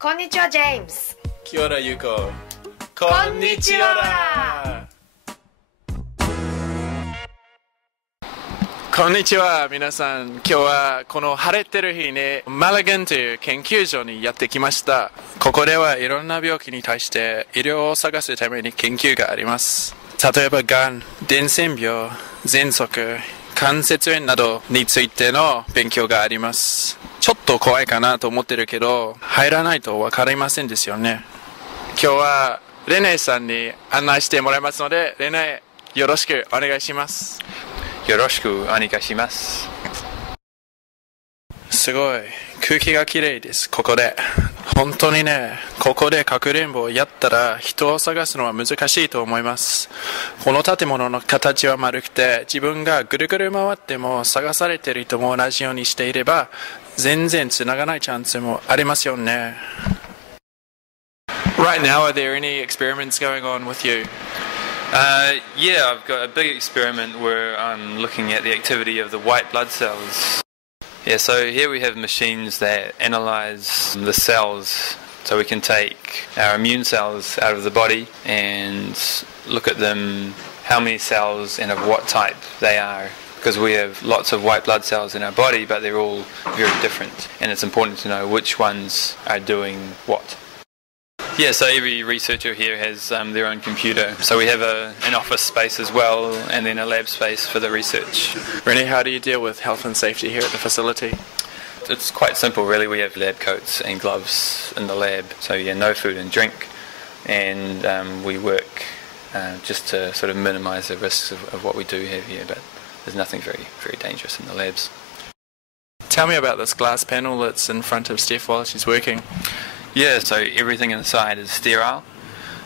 こんにちは、ジェームス。Kia ora, Yuko. こんにちは。こんにちは、皆さん。今日はこの晴れてる日にマラガンという研究所にやってきました。ここではいろんな病気に対して医療を探すために研究があります。例えばがん、伝染病、喘息、関節炎などについての勉強があります。ちょっと怖いかなと思ってるけど、入らないと分かりませんですよね。今日はレネさんに案内してもらいますので、レネ、よろしくお願いします。よろしくお願いします。すごい空気がきれいです。ここで本当にね、ここでかくれんぼをやったら人を探すのは難しいと思います。この建物の形は丸くて、自分がぐるぐる回っても探されている人も同じようにしていれば全然つながないチャンスもありますよね。 Right now, are there any experiments going on with you? Yeah, I've got a big experiment where I'm looking at the activity of the white blood cells. Yeah, so here we have machines that analyze the cells, so we can take our immune cells out of the body and look at them, how many cells and of what type they are. Because we have lots of white blood cells in our body, but they're all very different, and it's important to know which ones are doing what. Yeah, so every researcher here has their own computer. So we have an office space as well, and then a lab space for the research. Renee, how do you deal with health and safety here at the facility? It's quite simple, really. We have lab coats and gloves in the lab, so yeah, no food and drink, and we work just to sort of minimise the risks of what we do have here, but there's nothing very, very dangerous in the labs. Tell me about this glass panel that's in front of Steph while she's working. Yeah, so everything inside is sterile,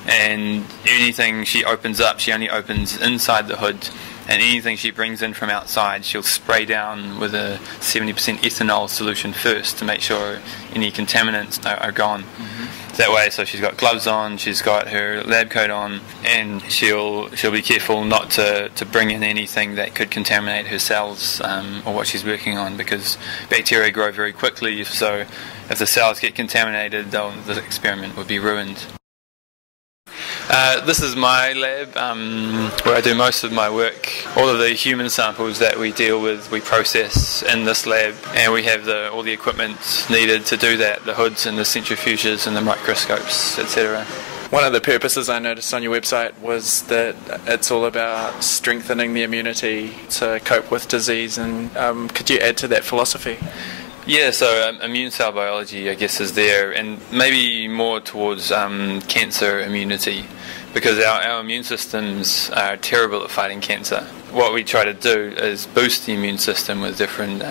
and anything she opens up, she only opens inside the hood, and anything she brings in from outside, she'll spray down with a 70% ethanol solution first to make sure any contaminants are gone. That way, so she's got gloves on, she's got her lab coat on, and she'll be careful not to bring in anything that could contaminate her cells or what she's working on, because bacteria grow very quickly, so if the cells get contaminated, the experiment would be ruined. This is my lab, where I do most of my work. All of the human samples that we deal with, we process in this lab, and we have all the equipment needed to do that, the hoods and the centrifuges and the microscopes, etc. One of the purposes I noticed on your website was that it's all about strengthening the immunity to cope with disease, and could you add to that philosophy? Yeah, so immune cell biology, I guess, is there, and maybe more towards cancer immunity, because our immune systems are terrible at fighting cancer. What we try to do is boost the immune system with different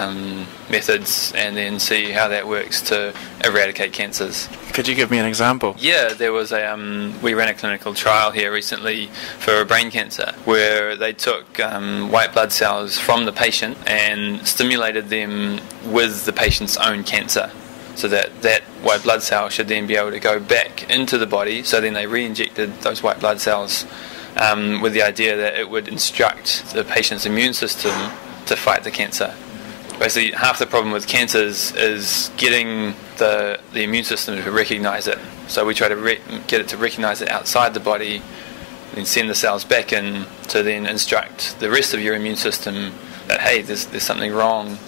methods, and then see how that works to eradicate cancers. Could you give me an example? Yeah, there was we ran a clinical trial here recently for brain cancer, where they took white blood cells from the patient and stimulated them with the patient's own cancer, so that white blood cell should then be able to go back into the body. So then they re-injected those white blood cells with the idea that it would instruct the patient's immune system to fight the cancer. Basically, half the problem with cancers is getting the immune system to recognise it. So we try to get it to recognise it outside the body, then send the cells back in to then instruct the rest of your immune system that, hey, there's something wrong,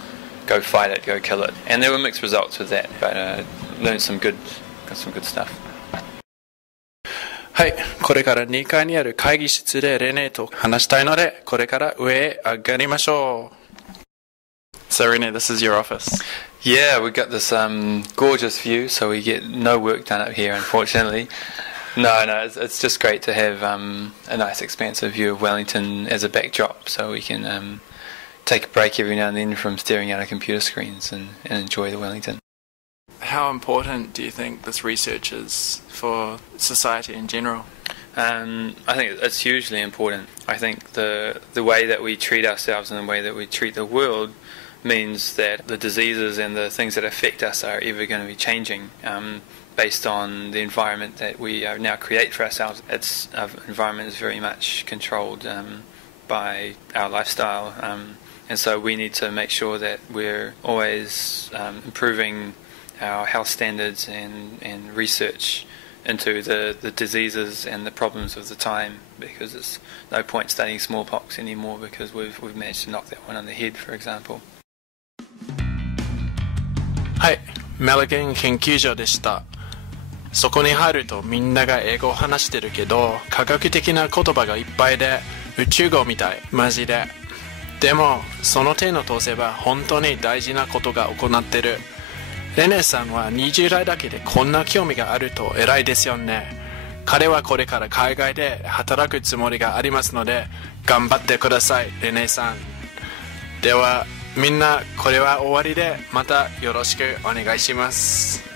go fight it, go kill it. And there were mixed results with that, but got some good stuff. はい、これから2階にある会議室でレネと話したいので、これから上へ上がりましょう。So Rene, this is your office. Yeah, we've got this gorgeous view, so we get no work done up here, unfortunately. No, it's just great to have a nice expansive view of Wellington as a backdrop, so we can take a break every now and then from staring at our computer screens and enjoy the Wellington. How important do you think this research is for society in general? I think it's hugely important. I think the way that we treat ourselves and the way that we treat the world means that the diseases and the things that affect us are ever going to be changing based on the environment that we now create for ourselves. Our environment is very much controlled by our lifestyle, and so we need to make sure that we're always improving our health standards and research into the diseases and the problems of the time, because it's no point studying smallpox anymore because we've managed to knock that one on the head, for example. はい、Mallaghan 研究所でした。そこに入るとみんなが英語を話してるけど、科学的な言葉がいっぱいで宇宙語みたい、マジで。でもその点を通せば本当に大事なことが行ってる。レネさんは20代だけでこんな興味があると偉いですよね。彼はこれから海外で働くつもりがありますので頑張ってください、レネさん。ではみんなこれは終わりで、またよろしくお願いします。